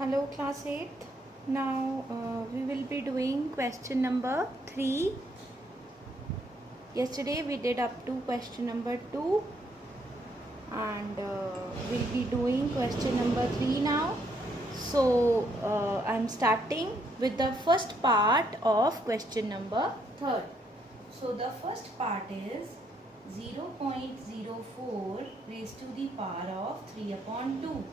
Hello class 8th. Now we will be doing question number 3. Yesterday we did up to question number 2 and we'll be doing question number 3 now. So I'm starting with the first part of question number 3rd. So the first part is 0.04 raised to the power of 3 upon 2.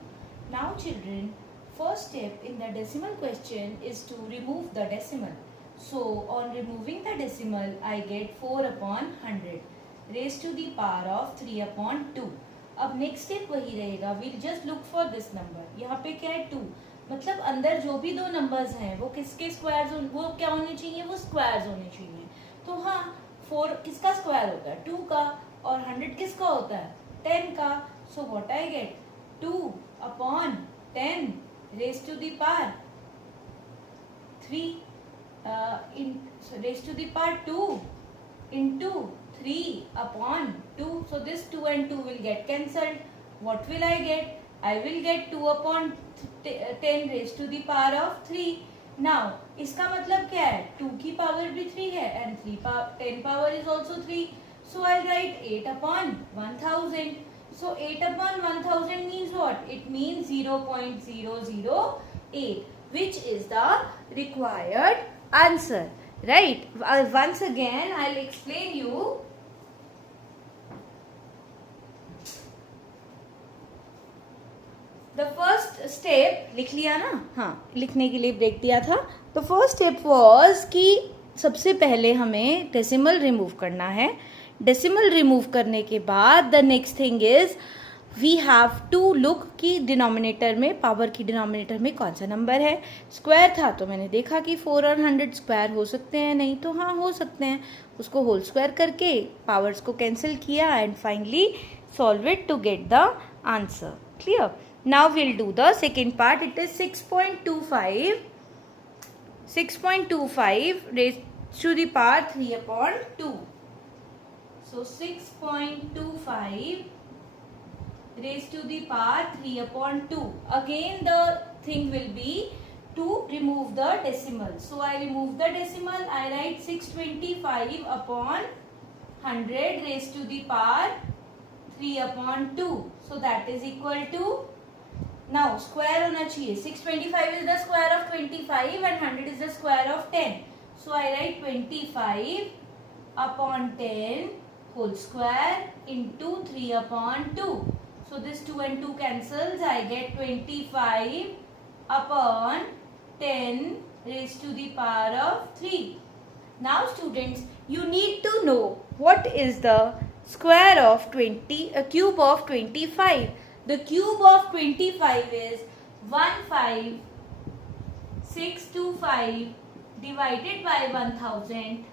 Now children, first step in the decimal question is to remove the decimal. So on removing the decimal, I get 4 upon 100 raised to the power of 3 upon 2. अब next step वही रहेगा, will just look for this number. यहाँ पे क्या है 2, मतलब अंदर जो भी दो नंबर्स हैं वो किसके स्क्वायर्स, वो क्या होने चाहिए, वो स्क्वायर्स होने चाहिए. तो हाँ, 4 किसका स्क्वायर होता है, 2 का, और 100 किसका होता है, 10 का. So what I get, 2 upon 10 raised to the power 3 raised to the power 2 into 3 upon 2. So this 2 and 2 will get cancelled. What will I get? I will get 2 upon 10 raised to the power of 3. Now इसका मतलब क्या है, 2 की power भी 3 है and 10 power is also 3. So I'll write 8 upon 1000. So 8 upon 1000 means what? It means 0.008, which is the required answer. Right? Once again, I'll explain you. The first step, लिख लिया ना? हाँ, लिखने के लिए ब्रेक दिया था. तो फर्स्ट स्टेप was कि सबसे पहले हमें डेसिमल रिमूव करना है. डेसिमल रिमूव करने के बाद the next thing is we have to look कि डिनोमिनेटर में, पावर की डिनोमिनेटर में कौन सा नंबर है. स्क्वायर था तो मैंने देखा कि 4 और 100 स्क्वायर हो सकते हैं, नहीं तो हाँ हो सकते हैं. उसको होल स्क्वायर करके पावर्स को कैंसिल किया and finally solve it to get the answer. Clear? Now will do the second part. It is 6.25 raised to the power 3 upon 2. So 6.25 raised to the power 3 upon 2. Again the thing will be to remove the decimal. So I remove the decimal. I write 625 upon 100 raised to the power 3 upon 2. So that is equal to, now square होना चाहिए. 625 is the square of 25 and 100 is the square of 10. So I write 25 upon 10 whole square into 3 upon 2. So this 2 and 2 cancels. I get 25 upon 10 raised to the power of 3. Now students, you need to know what is the square of 20, cube of 25. The cube of 25 is 15625 divided by 1000.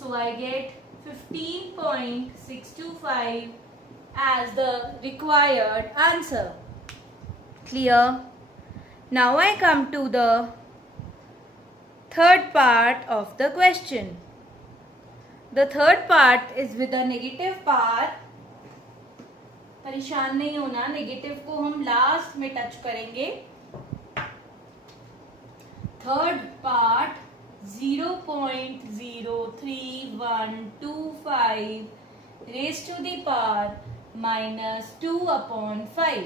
So I get 15.625 as the required answer. Clear? Now I come to the third part of the question. The third part is with a negative power. परेशान नहीं होना, negative को हम last में touch करेंगे. Third part 0.03125 raised to the power minus 2 upon 5.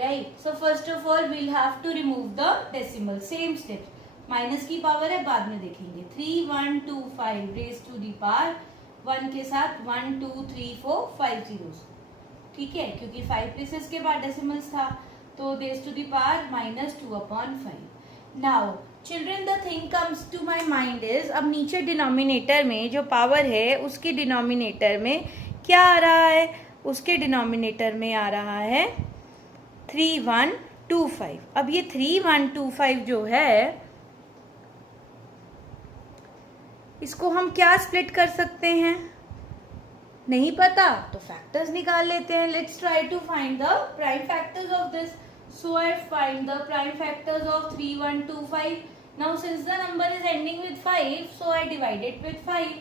Right? So first of all we'll have to remove the decimal. Same steps. Minus की power है, बाद में देखेंगे. 3125 raised to the power 1 के साथ 1 2 3 4 5 zeros. ठीक है, क्योंकि 5 प्लेसेस के बाद डेसिमल्स था, तो raise to the power -2 upon 5. Now children, the thing comes to my mind is, अब नीचे डिनोमिनेटर में जो पावर है उसके डिनोमिनेटर में क्या आ रहा है, उसके डिनोमिनेटर में आ रहा है 3125. अब ये 3125 जो है इसको हम क्या स्प्लिट कर सकते हैं, नहीं पता तो फैक्टर्स निकाल लेते हैं. Let's try to find the prime factors of this. So I find the prime factors of 3125. Now since the number is ending with 5, so I divide it with 5.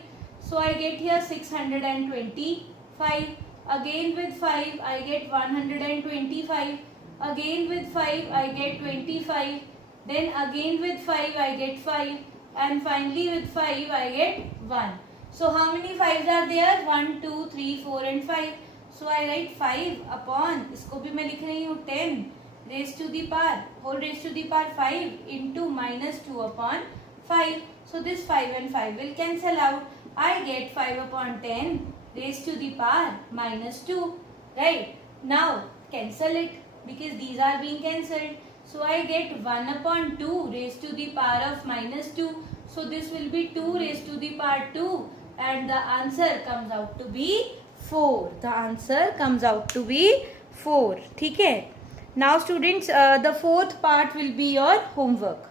So I get here 625. Again with 5 I get 125. again with 5 I get 25, then again with 5 I get 5, and finally with 5 I get 1. So how many 5s are there? 1, 2, 3, 4 and 5. So I write 5 upon, इसको भी मैं लिख रही हूँ 10 raised to the power, whole raised to the power 5 into minus 2 upon 5. So this 5 and 5 will cancel out. I get 5 upon 10 raised to the power minus 2. Right? Now cancel it because these are being cancelled. So I get 1 upon 2 raised to the power of minus 2. So this will be 2 raised to the power 2 and the answer comes out to be 4. The answer comes out to be 4. ठीक है? Now students, the fourth part will be your homework.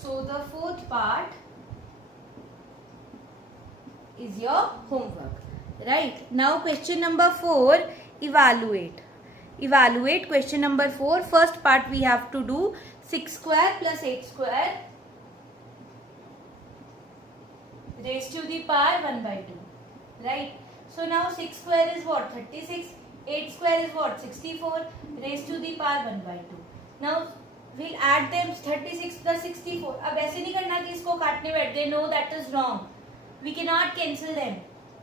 So the fourth part is your homework. Right? Now question number 4, evaluate. Evaluate question number 4. First part we have to do 6 square plus 8 square raised to the power 1 by 2. Right? So now 6 square is what? 36. 8 square is what? 64 raised to the power 1 by 2. Now we'll add them 36 plus 64. अब ऐसे नहीं करना कि इसको काटने बैठ गए. No, that is wrong. We cannot cancel them.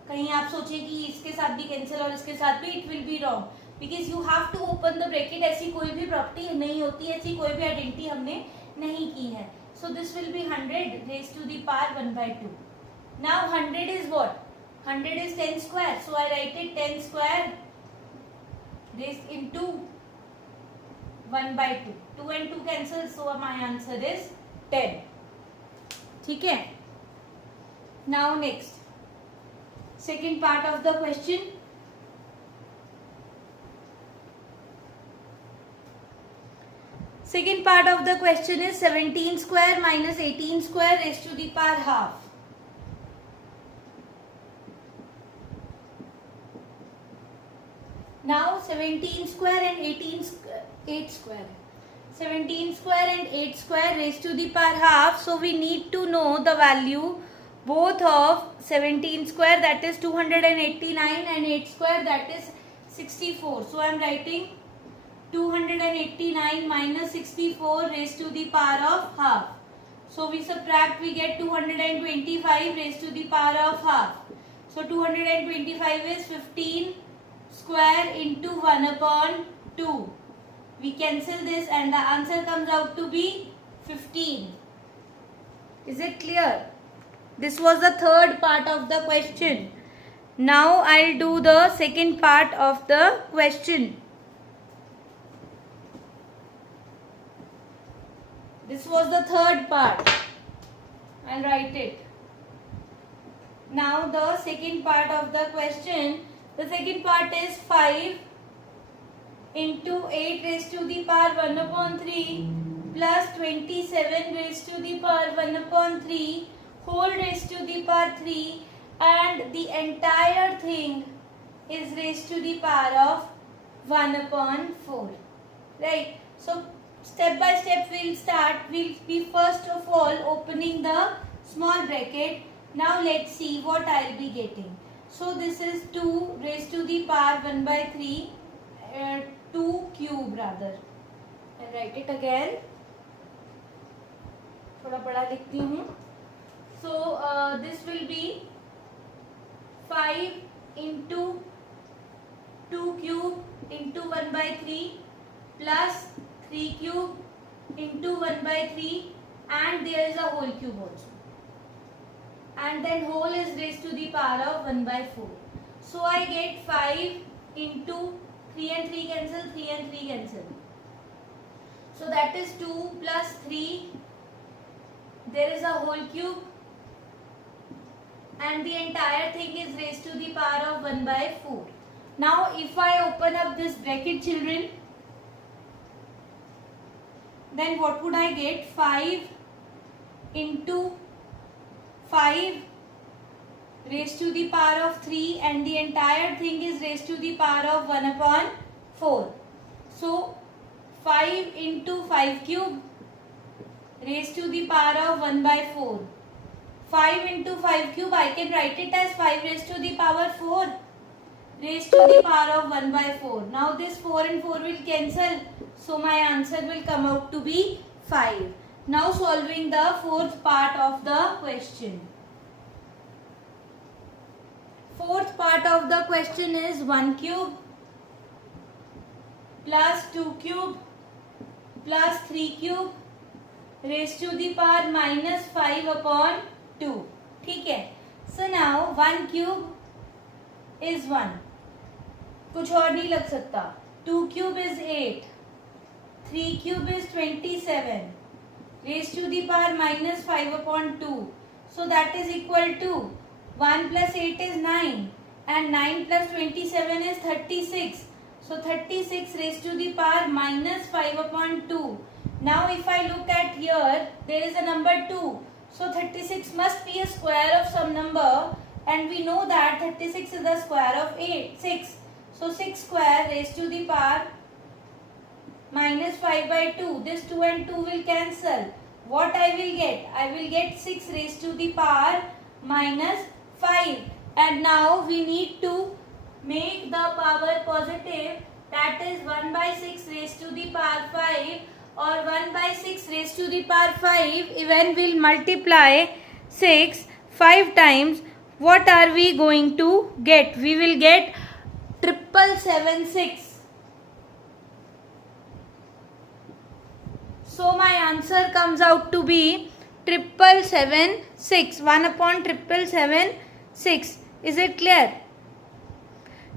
कहीं आप सोचें कि इसके साथ भी कैंसिल और इसके साथ भी, it will be wrong. Because you have to open the bracket. ऐसी कोई भी प्रॉपर्टी नहीं होती, ऐसी कोई भी आइडेंटिटी हमने नहीं की है. So this will be 100 raised to the power 1 by 2. Now 100 is what? 100 is 10 square. So I write it 10 square raised into 1 by 2. 2 and 2 cancel. So my answer is 10. ठीक है? Now next. Second part of the question. Second part of the question is 17 square minus 18 square raised to the power half. Now 17 square and 8 square. 17 square and 8 square raised to the power half. So we need to know the value both of 17 square, that is 289, and 8 square, that is 64. So I am writing 289 minus 64 raised to the power of half. So we subtract, we get 225 raised to the power of half. So 225 is 15 square into 1 upon 2. We cancel this and the answer comes out to be 15. Is it clear? This was the third part of the question. Now I'll do the second part of the question. This was the third part. I'll write it. Now the second part of the question. The second part is 5 into 8 raised to the power 1 upon 3 plus 27 raised to the power 1 upon 3 whole raised to the power 3, and the entire thing is raised to the power of 1 upon 4. Right? So step by step we'll start. We'll be first of all opening the small bracket. Now let's see what I'll be getting. So this is 2 raised to the power 1 by 3, 2 cube rather. I'll write it again. थोड़ा बड़ा लिखती हूँ. So this will be 5 into 2 cube into 1 by 3 plus 3 cube into 1 by 3, and there is a whole cube also. And then whole is raised to the power of 1 by 4. So I get 5 into 3 and 3 cancel, 3 and 3 cancel. So that is 2 plus 3. There is a whole cube. And the entire thing is raised to the power of 1 by 4. Now if I open up this bracket, children, then what would I get? 5 into 5 raised to the power of 3, and the entire thing is raised to the power of 1 upon 4. So 5 into 5 cube raised to the power of 1 by 4. 5 into 5 cube, I can write it as 5 raised to the power 4 raised to the power of 1 by 4. Now this 4 and 4 will cancel. So my answer will come out to be 5. Now solving the fourth part of the question. Fourth part of the question is 1 cube plus 2 cube plus 3 cube raised to the power minus 5 upon 2. ठीक है. So now 1 cube is 1. कुछ और नहीं लग सकता. 2 cube is 8. 3 cube is 27 raised to the power minus 5 upon 2. So that is equal to 1 plus 8 is 9 and 9 plus 27 is 36. So 36 raised to the power minus 5 upon 2. Now if I look at here, there is a number 2. So 36 must be a square of some number, and we know that 36 is the square of 6. So 6 square raised to the power minus 5 by 2. This 2 and 2 will cancel. What I will get? I will get 6 raised to the power minus 5. And now we need to make the power positive, that is 1 by 6 raised to the power 5, or 1 by 6 raised to the power 5. Even we'll multiply 6 5 times. What are we going to get? We will get 776. So my answer comes out to be 776. 1 upon 776. Is it clear?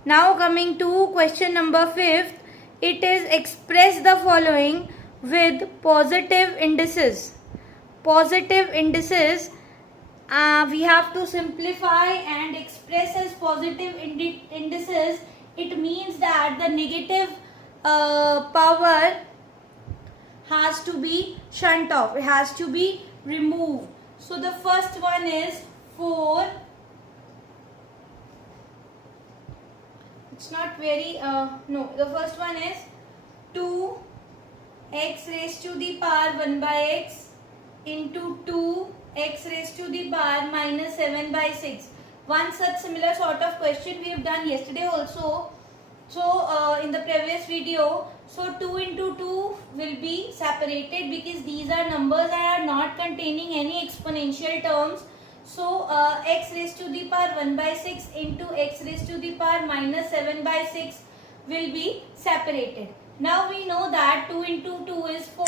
Now coming to question number 5th. It is express the following with positive indices. Positive indices, we have to simplify and express as positive indices. It means that the negative power has to be shunt off. It has to be removed. So the first one is 4. It's not very, no, the first one is 2x raised to the power 1 by x into 2x raised to the power minus 7 by 6. One such similar sort of question we have done yesterday also. So in the previous video, so 2 into 2 will be separated because these are numbers that are not containing any exponential terms. So x raised to the power 1 by 6 into x raised to the power minus 7 by 6 will be separated. Now we know that 2 into 2 is 4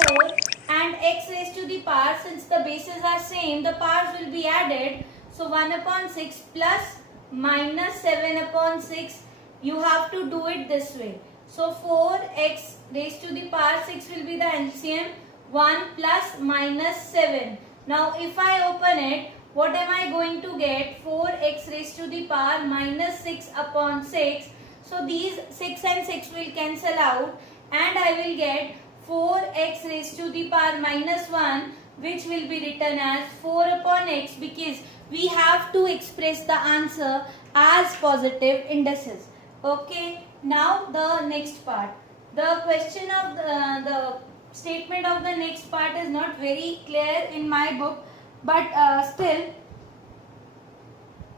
and x raised to the power, since the bases are same, the powers will be added. So 1 upon 6 plus minus 7 upon 6, you have to do it this way. So 4x raised to the power 6 will be the LCM, 1 plus minus 7. Now if I open it, what am I going to get? 4x raised to the power minus 6 upon 6. So these 6 and 6 will cancel out and I will get 4x raised to the power minus 1, which will be written as 4 upon x, because we have to express the answer as positive indices. Okay, now the next part. The question of the statement of the next part is not very clear in my book, but still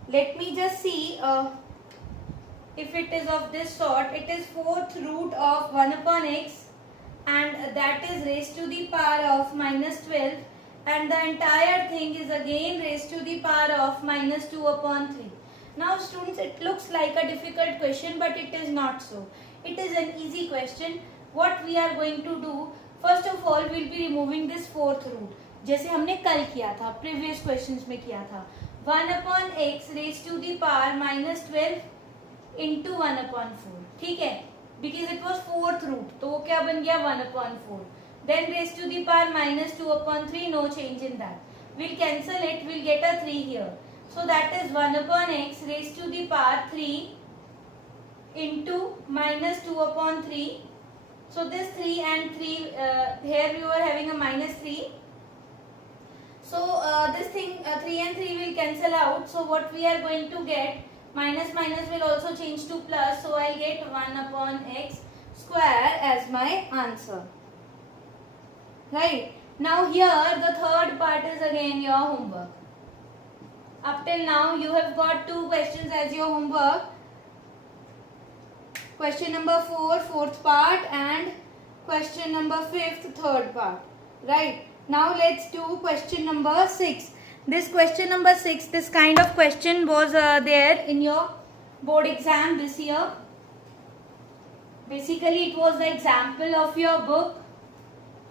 let me just see if it is of this sort. It is 4th root of 1 upon x, and that is raised to the power of minus 12, and the entire thing is again raised to the power of minus 2 upon 3. Now students, it looks like a difficult question, but it is not so. It is an easy question. What we are going to do, first of all, we will be removing this 4th root, जैसे हमने कल किया था, previous questions में किया था. 1 upon x raised to the power minus 12 into 1 upon 4. ठीक है, because it was 4th root, तो वो क्या बन गया? 1 upon 4. Then raised to the power minus 2 upon 3, no change in that. We'll cancel it, we'll get a 3 here. So that is 1 upon x raised to the power 3 into minus 2 upon 3. So this 3 and 3, here we were having a minus 3. So this thing 3 and 3 will cancel out. So what we are going to get, minus minus will also change to plus. So I'll get 1 upon x square as my answer. Right. Now here the third part is again your homework. Up till now you have got 2 questions as your homework. Question number 4, fourth part, and question number 5th, third part. Right. Now let's do question number 6. This question number 6, this kind of question was there in your board exam this year. Basically it was the example of your book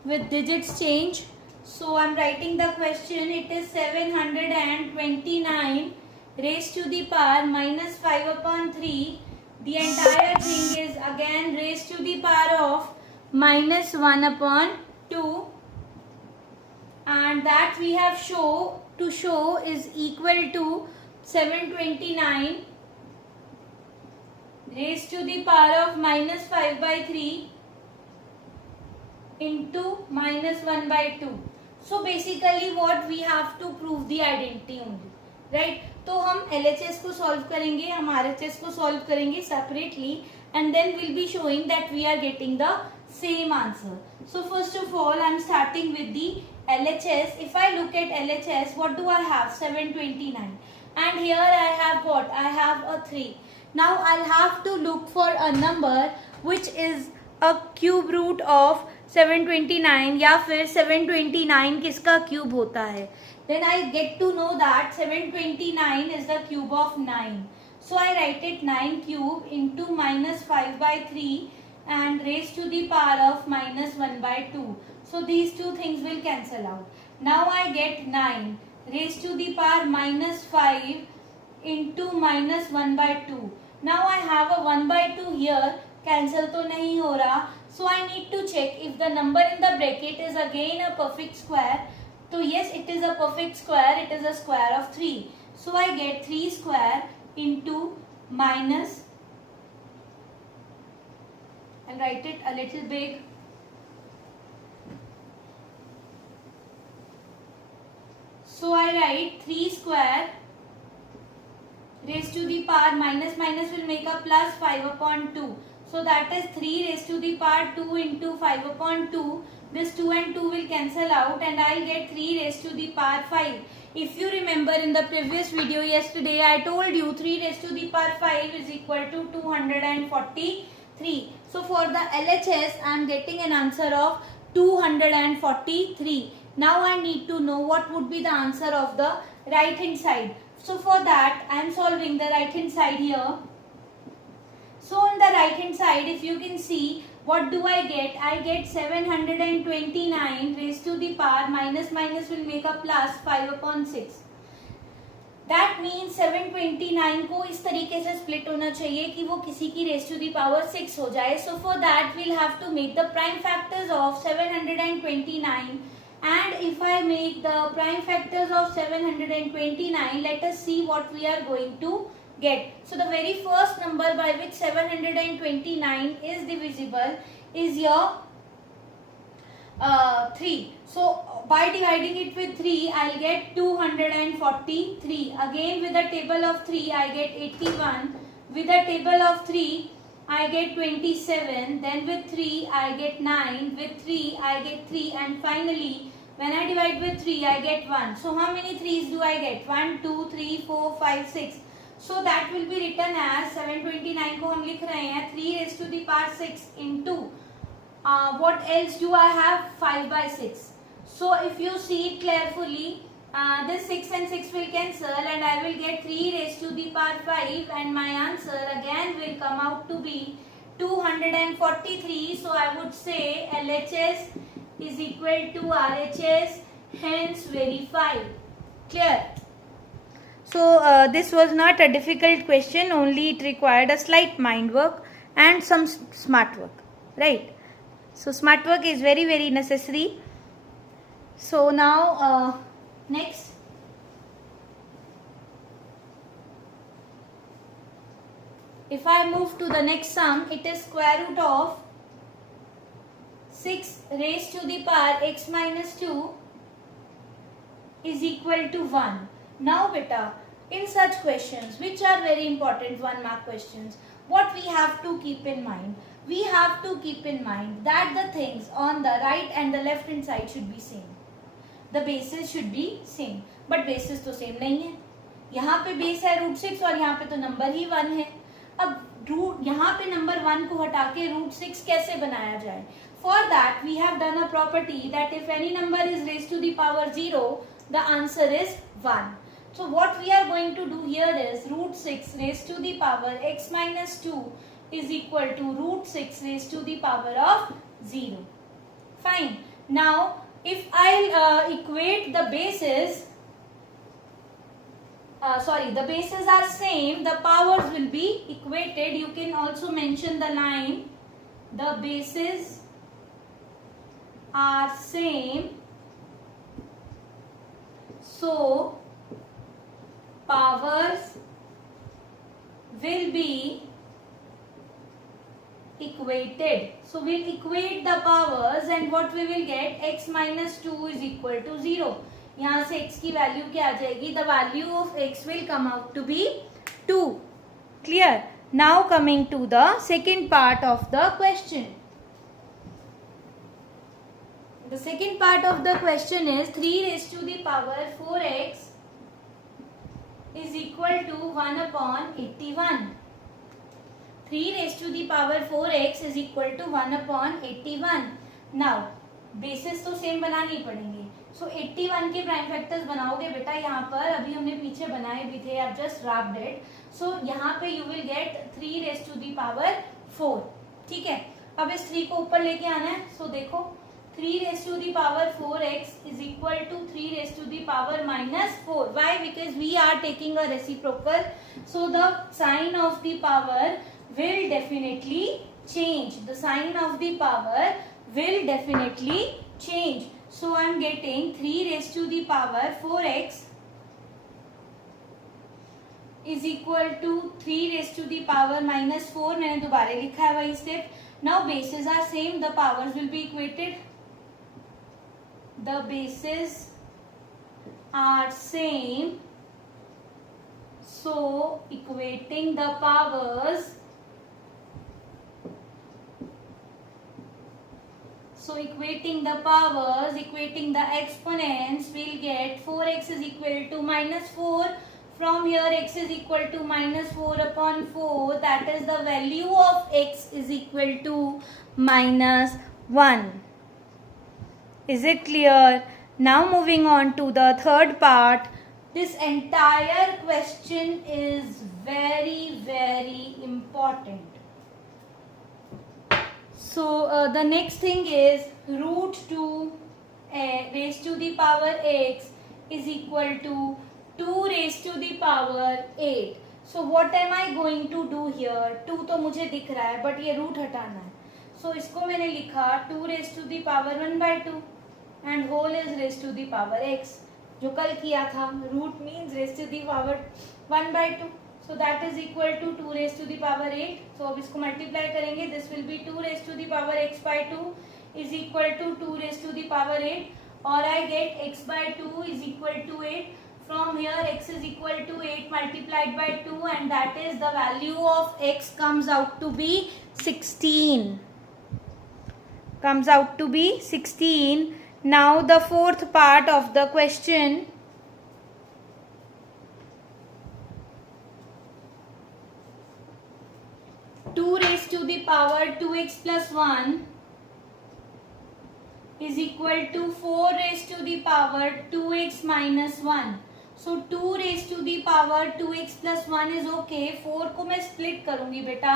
with digits change. So I am writing the question. It is 729 raised to the power minus 5 upon 3. The entire thing is again raised to the power of minus 1 upon 2, and that we have to show is equal to 729 raised to the power of minus 5 by 3 into minus 1 by 2. So basically what we have to prove the identity only, right? तो हम LHS को solve करेंगे, हम RHS को solve करेंगे separately, and then we'll be showing that we are getting the same answer. So first of all I am starting with the LHS. If I look at LHS, what do I have? 729, and here I have what? I have a 3. Now I'll have to look for a number which is a cube root of 729, या फिर 729 किसका cube होता है. Then I get to know that 729 is the cube of 9. So I write it 9 cube into minus 5 by 3 and raised to the power of minus 1 by 2. So these two things will cancel out. Now I get 9 raised to the power minus 5 into minus 1 by 2. Now I have a 1 by 2 here. Cancel तो नहीं हो रहा. So I need to check if the number in the bracket is again a perfect square. So yes, it is a perfect square. It is a square of 3. So I get 3 square into minus, and write it a little big. So I write 3 square raised to the power minus will make a plus 5 upon 2. So that is 3 raised to the power 2 into 5 upon 2. This 2 and 2 will cancel out, and I will get 3 raised to the power 5. If you remember in the previous video yesterday, I told you 3 raised to the power 5 is equal to 243. So for the LHS, I am getting an answer of 243. Now I need to know what would be the answer of the right hand side. So for that, I am solving the right hand side here. So on the right hand side, if you can see, what do I get? I get 729 raised to the power minus will make a plus 5 upon 6. That means 729 को इस तरीके से split होना चाहिए कि वो किसी की raised to the power 6 हो जाए. So for that we'll have to make the prime factors of 729. And if I make the prime factors of 729, let us see what we are going to get. So the very first number by which 729 is divisible is your 3. So by dividing it with 3, I'll get 243. Again with the table of 3, I get 81. With the table of 3, I get 27. Then with 3, I get 9. With 3, I get 3. And finally, when I divide with 3, I get 1. So how many 3's do I get? 1, 2, 3, 4, 5, 6. So that will be written as 729 को हम लिख रहे हैं 3 raised to the power 6 into what else do I have? 5 by 6. So if you see it carefully, this 6 and 6 will cancel, and I will get 3 raised to the power 5, and my answer again will come out to be 243. So I would say LHS is equal to RHS, hence verified. Clear? So this was not a difficult question, only it required a slight mind work and some smart work, right? So smart work is very, very necessary. So now next, if I move to the next sum, it is square root of 6 raised to the power x minus 2 is equal to 1. Now beta, in such questions which are very important 1 mark questions, what we have to keep in mind? We have to keep in mind that the things on the right and the left hand side should be same. The bases should be same, but bases तो same नहीं है. यहाँ पे base है √6 और यहाँ पे तो नंबर ही 1 है। अब रूट यहाँ पे नंबर 1 को हटा के √6 कैसे बनाया जाए? For that we have done a property that if any number is raised to the power 0 the answer is 1. So what we are going to do here is √6 raised to the power x minus 2 is equal to √6 raised to the power of 0. Fine. Now if I'll equate the bases, the bases are same, the powers will be equated. You can also mention the line, the bases are same, so powers will be equated. So we'll equate the powers and what we will get, x minus 2 is equal to 0. यहाँ से x की value क्या आ जाएगी? The value of x will come out to be 2. Clear? Now coming to the second part of the question. The second part of the question is 3 raised to the power 4x is equal to 1 upon 81. 3 raised to the power 4x is equal to 1 upon 81. Now basis तो same बनानी ही पड़ेंगे. सो 81 के prime factors बनाओगे बेटा यहाँ पर, अभी हमने पीछे बनाए भी थे, आप जस्ट रैप्ड इट. सो यहाँ पे you will get 3 raised to the power 4. ठीक है, अब इस 3 को ऊपर लेके आना है. सो देखो 3 raised to the power 4x is equal to 3 raised to the power minus 4. Why? Because we are taking a reciprocal. So the sign of the power will definitely change. The sign of the power will definitely change. So I am getting 3 raised to the power 4x is equal to 3 raised to the power minus 4. मैंने दोबारा लिखा है वही step. Now bases are same, the powers will be equated. The bases are same, so equating the powers, equating the exponents, we'll get 4x is equal to minus 4. From here x is equal to minus 4 upon 4, that is the value of x is equal to minus 1. Is it clear? Now moving on to the third part. This entire question is very, very important. So the next thing is √2 raised to the power x is equal to 2 raised to the power 8. So what am I going to do here? 2 तो मुझे दिख रहा है, but ये root हटाना है. So इसको मैंने लिखा 2 raised to the power 1/2 and whole is raised to the power x. जो कल किया था, root means raised to the power 1/2. So that is equal to 2 raised to the power 8. So अब इसको multiply करेंगे, this will be 2 raised to the power x/2 is equal to 2 raised to the power 8, or I get x/2 is equal to 8. From here x is equal to 8 multiplied by 2, and that is the value of x comes out to be 16. Comes out to be 16. Now the fourth part of the question. 2 raised to the power 2x plus 1 is equal to 4 raised to the power 2x minus 1. So 2 raised to the power 2x plus 1 is okay. 4 को मैं split करूंगी बेटा.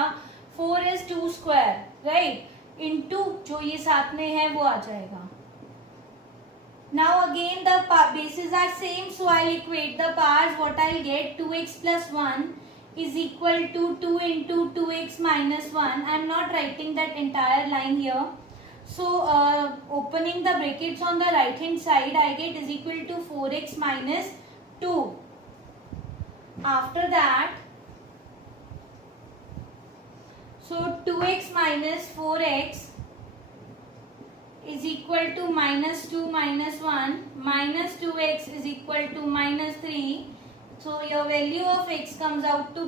4 is 2 square, right? Into जो ये साथ में है वो आ जाएगा. Now again the bases are same, so I'll equate the powers. What I'll get, 2x plus 1 is equal to 2 into 2x minus 1. I'm not writing that entire line here. So opening the brackets on the right hand side, I get is equal to 4x minus 2. After that, so 2x minus 4x is equal to minus 2 minus 1, minus 2x is equal to minus 3. So your value of x comes out to be